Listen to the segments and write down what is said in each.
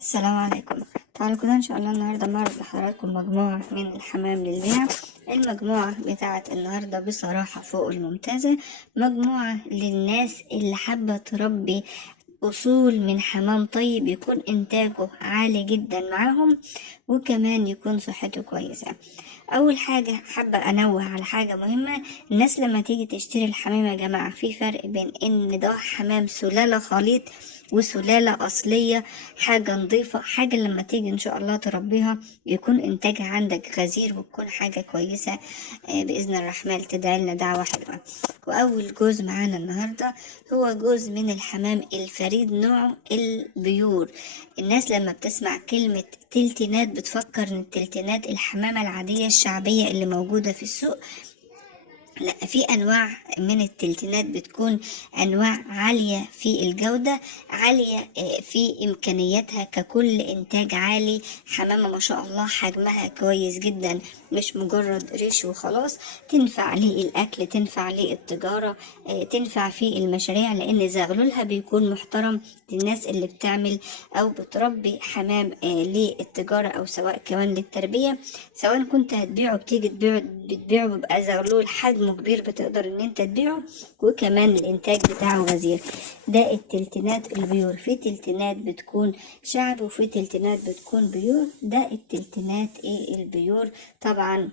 السلام عليكم. تعالوا كده ان شاء الله النهارده معرض لحضراتكم مجموعة من الحمام للبيع. المجموعة بتاعة النهارده بصراحة فوق الممتازة، مجموعة للناس اللي حابة تربي أصول من حمام طيب يكون إنتاجه عالي جدا معاهم، وكمان يكون صحته كويسة. أول حاجة حابة أنوه على حاجة مهمة. الناس لما تيجي تشتري الحمام يا جماعة، في فرق بين إن ده حمام سلالة خليط وسلالة أصلية، حاجة نظيفة، حاجة لما تيجي إن شاء الله تربيها يكون إنتاجها عندك غزير وتكون حاجة كويسة. بإذن الرحمن تدعي لنا دعوة حلوة. وأول جوز معانا النهاردة هو جوز من الحمام الفريد نوعه البيور. الناس لما بتسمع كلمة تلتينات بتفكر إن التلتينات الحمامة العادية الشعبية اللي موجودة في السوق. لا، في انواع من التلتينات بتكون انواع عالية في الجودة، عالية في امكانياتها، ككل انتاج عالي. حمامة ما شاء الله حجمها كويس جدا، مش مجرد ريش وخلاص. تنفع للاكل، تنفع للتجارة، تنفع في المشاريع، لان زغلولها بيكون محترم للناس اللي بتعمل او بتربي حمام للتجارة، او سواء كمان للتربية. سواء كنت هتبيعه بتيجي بتبيعه بيبقى زغلول حجمه كبير، بتقدر ان انت تبيعه، وكمان الانتاج بتاعه غزير. ده التلتينات البيور. في تلتينات بتكون شعب وفي تلتينات بتكون بيور. ده التلتينات البيور طبعا.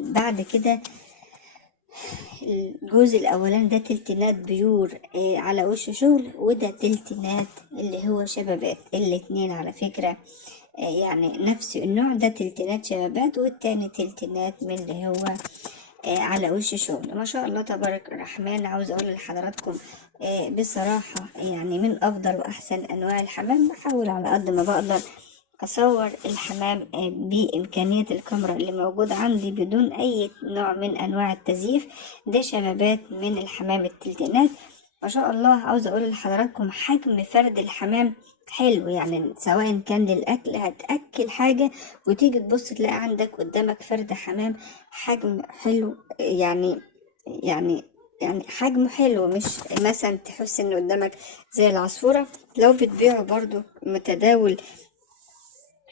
بعد كده الجزء الاولاني ده تلتينات بيور على وش شغل، وده تلتينات اللي هو شبابات. الاتنين على فكرة يعني نفس النوع. ده تلتينات شبابات، والتاني تلتينات من اللي هو على وش شغل. ما شاء الله تبارك الرحمن. عاوز اقول لحضراتكم بصراحة يعني من افضل واحسن انواع الحمام. بحاول على قد ما بقدر اصور الحمام بامكانية الكاميرا اللي موجودة عندي بدون اي نوع من انواع التزييف. ده شبابات من الحمام التلتينات. ما شاء الله. عاوز اقول لحضراتكم حجم فرد الحمام حلو، يعني سواء كان للاكل هتاكل حاجة وتيجي تبص تلاقي عندك قدامك فرد حمام حجم حلو، يعني حجم حلو، مش مثلا تحس ان قدامك زي العصفورة. لو بتبيعه برضو متداول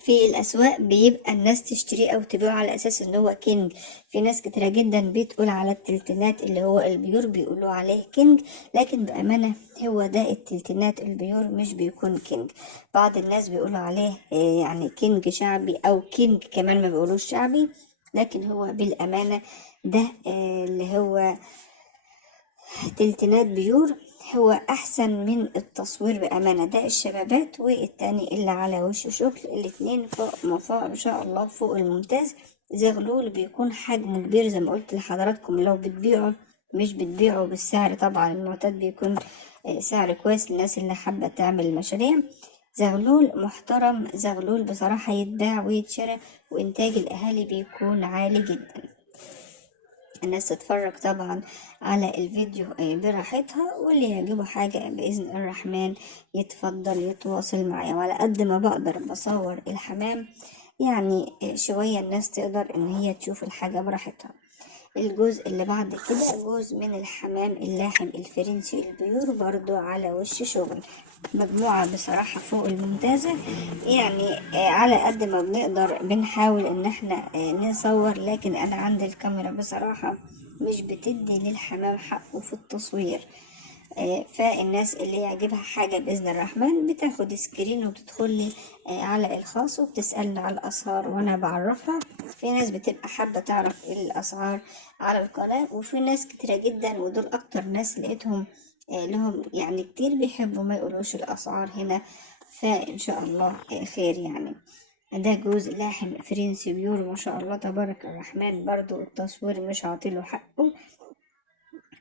في الأسواق، بيبقى الناس تشتريه أو تبيعه على أساس إن هو كينج. في ناس كتيرة جدا بتقول على التلتينات اللي هو البيور بيقولوا عليه كينج، لكن بأمانة هو ده التلتينات البيور مش بيكون كينج. بعض الناس بيقولوا عليه يعني كينج شعبي أو كينج كمان، ما بيقولوش شعبي، لكن هو بالأمانة ده اللي هو تلتينات بيور هو احسن من التصوير بامانه. ده الشبابات، والتاني اللي على وش شغل. الاتنين فوق ما فوق ان شاء الله فوق الممتاز. زغلول بيكون حجمه كبير زي ما قلت لحضراتكم. لو بتبيعه مش بتبيعه بالسعر طبعا المعتاد، بيكون سعر كويس للناس اللي حابه تعمل مشاريع. زغلول محترم، زغلول بصراحه يتباع ويتشرى، وانتاج الاهالي بيكون عالي جدا. الناس تتفرج طبعا على الفيديو براحتها، واللي يعجبه حاجة بإذن الرحمن يتفضل يتواصل معايا. وعلى قد ما بقدر بصور الحمام، يعني شوية الناس تقدر ان هي تشوف الحاجة براحتها. الجزء اللي بعد كده جزء من الحمام اللاحم الفرنسي البيور، برضو على وش شغل. مجموعة بصراحة فوق الممتازة. يعني على قد ما بنقدر بنحاول ان احنا نصور، لكن انا عندي الكاميرا بصراحة مش بتدي للحمام حقه في التصوير. فالناس اللي يعجبها حاجة بإذن الرحمن بتاخد سكرين وبتدخلي على الخاص وبتسألني على الأسعار وأنا بعرفها. في ناس بتبقى حابة تعرف الأسعار على القناة، وفي ناس كتيرة جدا، ودول أكتر ناس لقيتهم لهم يعني كتير بيحبوا ما يقولوش الأسعار هنا. فإن شاء الله خير يعني. ده جوز لاحم فرنسي بيور ما شاء الله تبارك الرحمن. برضو التصوير مش عاطله حقه.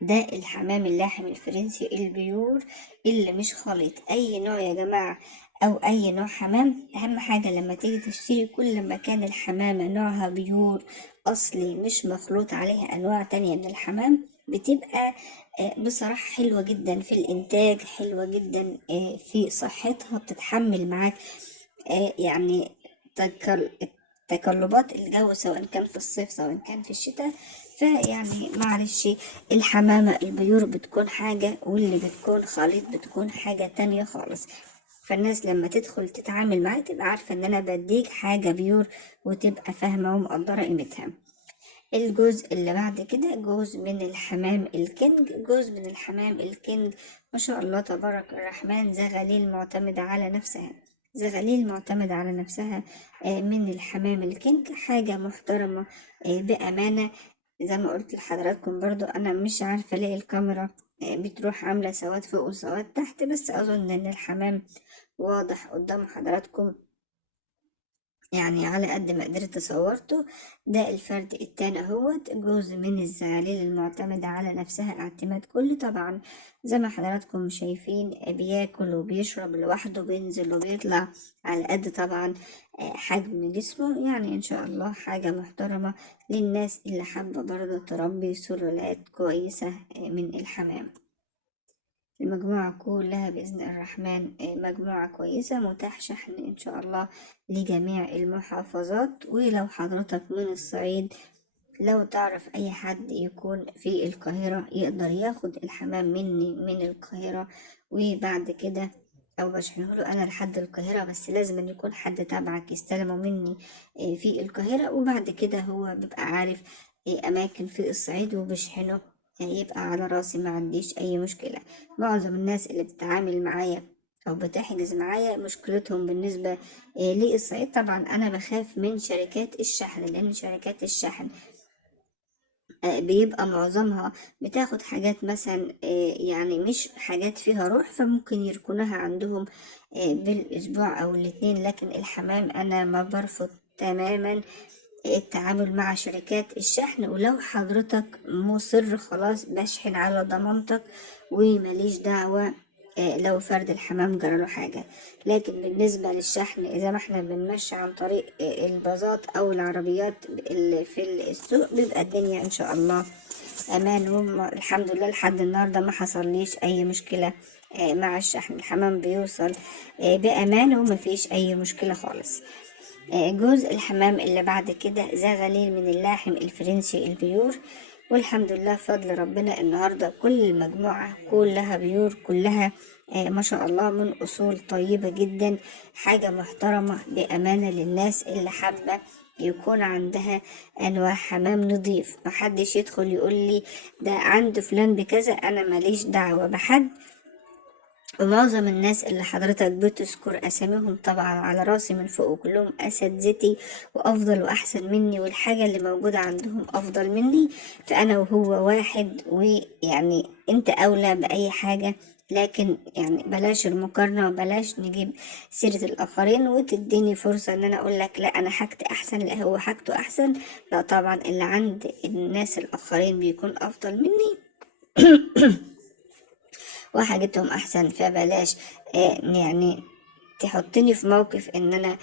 ده الحمام اللاحم الفرنسي البيور اللي مش خليط اي نوع يا جماعة، او اي نوع حمام. اهم حاجة لما تيجي تشتري، كل ما كان الحمامة نوعها بيور اصلي مش مخلوط عليها انواع تانية من الحمام، بتبقى بصراحة حلوة جدا في الانتاج، حلوة جدا في صحتها، بتتحمل معاك يعني تكل- تقلبات الجو، سواء كان في الصيف سواء كان في الشتاء. فيعني معلش، الحمامة البيور بتكون حاجة، واللي بتكون خليط بتكون حاجة تانية خالص. فالناس لما تدخل تتعامل معايا تبقى عارفة ان انا بديك حاجة بيور، وتبقى فاهمة ومقدرة قيمتها. الجزء اللي بعد كده جوز من الحمام الكنج. جوز من الحمام الكنج ما شاء الله تبارك الرحمن زغاليل معتمدة على نفسها، زغاليل معتمدة على نفسها. من الحمام الكنج حاجة محترمة بأمانة. زي ما قلت لحضراتكم برضو أنا مش عارفة الاقي الكاميرا بتروح عاملة سواد فوق وسواد تحت، بس أظن إن الحمام واضح قدام حضراتكم يعني على قد ما قدرت صورته. ده الفرد التاني اهوت، جزء من الزغاليل المعتمدة على نفسها اعتماد كلي طبعا. زي ما حضراتكم شايفين بياكل وبيشرب لوحده، بينزل وبيطلع على قد طبعا حجم جسمه. يعني ان شاء الله حاجة محترمة للناس اللي حابة برضه تربي سلالات كويسة من الحمام. المجموعة كلها بإذن الرحمن مجموعة كويسة، متاح شحن إن شاء الله لجميع المحافظات. ولو حضرتك من الصعيد، لو تعرف أي حد يكون في القاهرة يقدر ياخد الحمام مني من القاهرة، وبعد كده أو بشحنه له أنا لحد القاهرة، بس لازم أن يكون حد تبعك يستلمه مني في القاهرة، وبعد كده هو بيبقى عارف أماكن في الصعيد وبشحنه. يبقى على راسي، ما عنديش أي مشكلة. معظم الناس اللي بتتعامل معايا أو بتحجز معايا مشكلتهم بالنسبة للصعيد. طبعا أنا بخاف من شركات الشحن، لأن شركات الشحن بيبقى معظمها بتاخد حاجات مثلا يعني مش حاجات فيها روح، فممكن يركنوها عندهم بالأسبوع أو الاتنين. لكن الحمام أنا ما برفض تماما التعامل مع شركات الشحن. ولو حضرتك مصر خلاص بشحن على ضمانتك ومليش دعوة لو فرد الحمام جراله حاجة. لكن بالنسبة للشحن إذا ما احنا بنمشي عن طريق الباصات أو العربيات اللي في السوق، بيبقى الدنيا إن شاء الله أمان. الحمد لله لحد النهاردة ما حصليش أي مشكلة مع الشحن. الحمام بيوصل بأمان ومفيش أي مشكلة خالص. جزء الحمام اللي بعد كده زغاليل من اللاحم الفرنسي البيور. والحمد لله فضل ربنا النهاردة كل المجموعة كلها بيور، كلها ما شاء الله من أصول طيبة جدا. حاجة محترمة بأمانة للناس اللي حابة يكون عندها أنواع حمام نضيف. محدش يدخل يقول لي ده عند فلان بكذا، أنا ماليش دعوة بحد. ومعظم الناس اللي حضرتك بتذكر اساميهم طبعا على راسي من فوق، وكلهم اساتذتي وافضل واحسن مني، والحاجة اللي موجودة عندهم افضل مني. فانا وهو واحد، ويعني انت اولى باي حاجة. لكن يعني بلاش المقارنة، وبلاش نجيب سيرة الآخرين وتديني فرصة ان انا اقول لك لا انا حاجتي احسن، لا هو حاجته احسن. لا طبعا اللي عند الناس الاخرين بيكون افضل مني وحاجتهم احسن. فبلاش يعني تحطني في موقف ان انا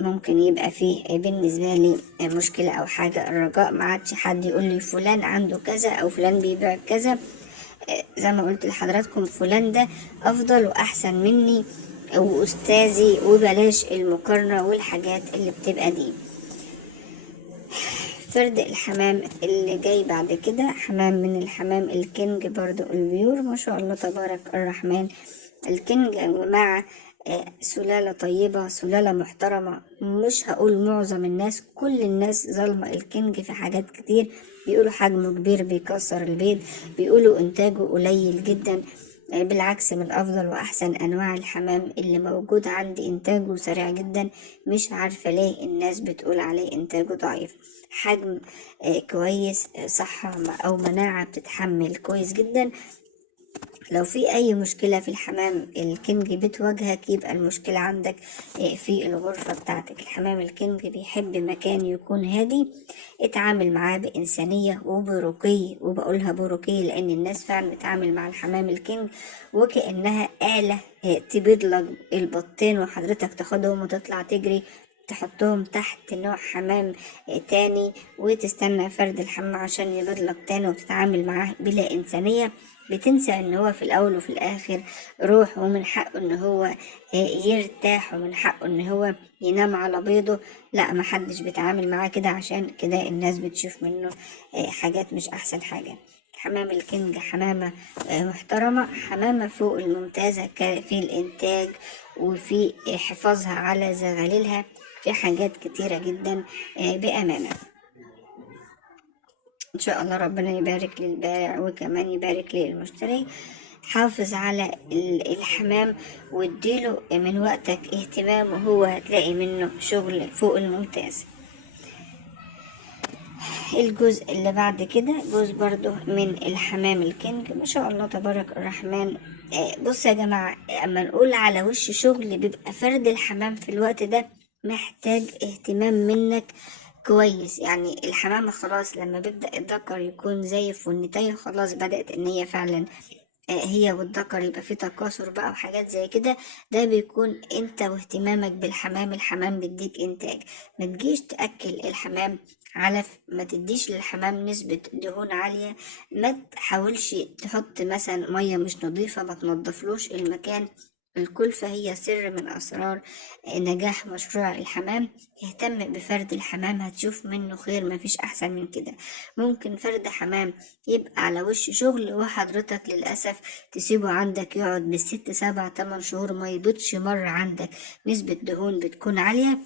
ممكن يبقى فيه بالنسبة لي مشكلة او حاجة. الرجاء ما عادش حد يقول لي فلان عنده كذا او فلان بيبيع كذا. زي ما قلت لحضراتكم فلان ده افضل واحسن مني واستاذي، وبلاش المقارنة والحاجات اللي بتبقى دي. فرد الحمام اللي جاي بعد كده حمام من الحمام الكنج برضو البيور ما شاء الله تبارك الرحمن. الكنج مع سلالة طيبة، سلالة محترمة. مش هقول معظم الناس، كل الناس ظالمة الكنج في حاجات كتير. بيقولوا حجمه كبير بيكسر البيض، بيقولوا انتاجه قليل جدا. بالعكس من افضل واحسن انواع الحمام اللي موجود عندي، انتاجه سريع جدا. مش عارفة ليه الناس بتقول عليه انتاجه ضعيف. حجم كويس، صحة او مناعة بتتحمل كويس جدا. لو في اي مشكلة في الحمام الكنج بتواجهك، يبقى المشكلة عندك في الغرفة بتاعتك. الحمام الكنج بيحب مكان يكون هادي. اتعامل معاه بإنسانية وبرقي، وبقولها برقي لأن الناس فعلا بتعامل مع الحمام الكنج وكأنها آلة تبيض لك البطين وحضرتك تاخدهم وتطلع تجري تحطهم تحت نوع حمام تاني، وتستنى فرد الحمام عشان يبيض لك تاني، وبتتعامل معاه بلا إنسانية. بتنسى ان هو في الاول وفي الاخر روح، ومن حقه ان هو يرتاح، ومن حقه ان هو ينام على بيضه. لا محدش بيتعامل معاه كده، عشان كده الناس بتشوف منه حاجات مش احسن حاجة. حمام الكنج حمامة محترمة، حمامة فوق الممتازة في الإنتاج وفي حفاظها على زغاليلها، في حاجات كتيرة جدا بأمانة. إن شاء الله ربنا يبارك للبائع وكمان يبارك للمشتري. حافظ على الحمام واديله من وقتك اهتمام، وهو هتلاقي منه شغل فوق الممتاز. الجزء اللي بعد كده جزء برضو من الحمام الكنج، ما شاء الله تبارك الرحمن. بص يا جماعة، اما نقول على وش شغل بيبقى فرد الحمام في الوقت ده محتاج اهتمام منك كويس. يعني الحمامة خلاص لما بيبدأ الذكر يكون زايف والنتاية خلاص بدأت ان هي فعلا هي والذكر يبقى في تكاثر بقى وحاجات زي كده، ده بيكون انت واهتمامك بالحمام. الحمام بيديك انتاج. ما تجيش تأكل الحمام علف، ما تديش للحمام نسبة دهون عالية، ما تحاولش تحط مثلا مية مش نظيفة، ما تنضفلوش المكان. الكلفة هي سر من أسرار نجاح مشروع الحمام. اهتم بفرد الحمام هتشوف منه خير، مفيش أحسن من كده. ممكن فرد حمام يبقى على وش شغل وحضرتك للأسف تسيبه عندك يقعد بالست 7 8 شهور ما يبيضش مرة، عندك نسبة دهون بتكون عالية،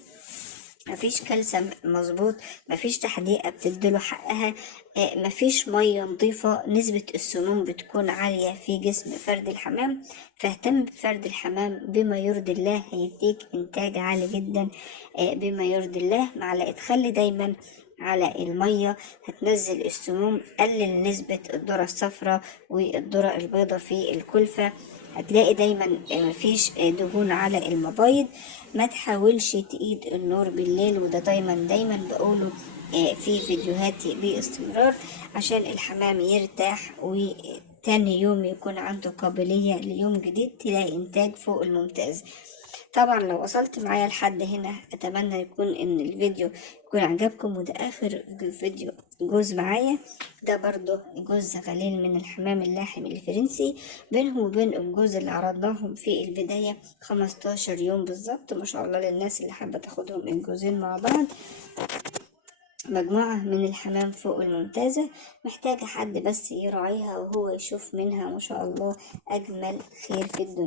مفيش كالسيوم مظبوط، مفيش تحديقة بتديله حقها، مفيش مية نظيفة، نسبة السموم بتكون عالية في جسم فرد الحمام. فاهتم بفرد الحمام بما يرضي الله، هيديك انتاج عالي جدا بما يرضي الله. معلقة خل دايما على المية هتنزل السموم، قلل نسبة الذرة الصفراء والذرة البيضاء في الكلفة، هتلاقي دايما مفيش دهون على المبايض. ما تحاولش تقيد النور بالليل، وده دايما بقوله في فيديوهاتي باستمرار، عشان الحمام يرتاح وتاني يوم يكون عنده قابلية ليوم جديد، تلاقي انتاج فوق الممتاز. طبعا لو وصلت معايا لحد هنا اتمنى يكون ان الفيديو يكون عجبكم، وده اخر فيديو جوز معايا. ده برضو جوز غليل من الحمام اللاحم الفرنسي، بينهم وبين الجوز اللي عرضناهم في البداية 15 يوم بالظبط. ما شاء الله للناس اللي حابة تاخدهم الجوزين مع بعض. مجموعة من الحمام فوق الممتازة، محتاجة حد بس يراعيها وهو يشوف منها ما شاء الله أجمل خير في الدنيا.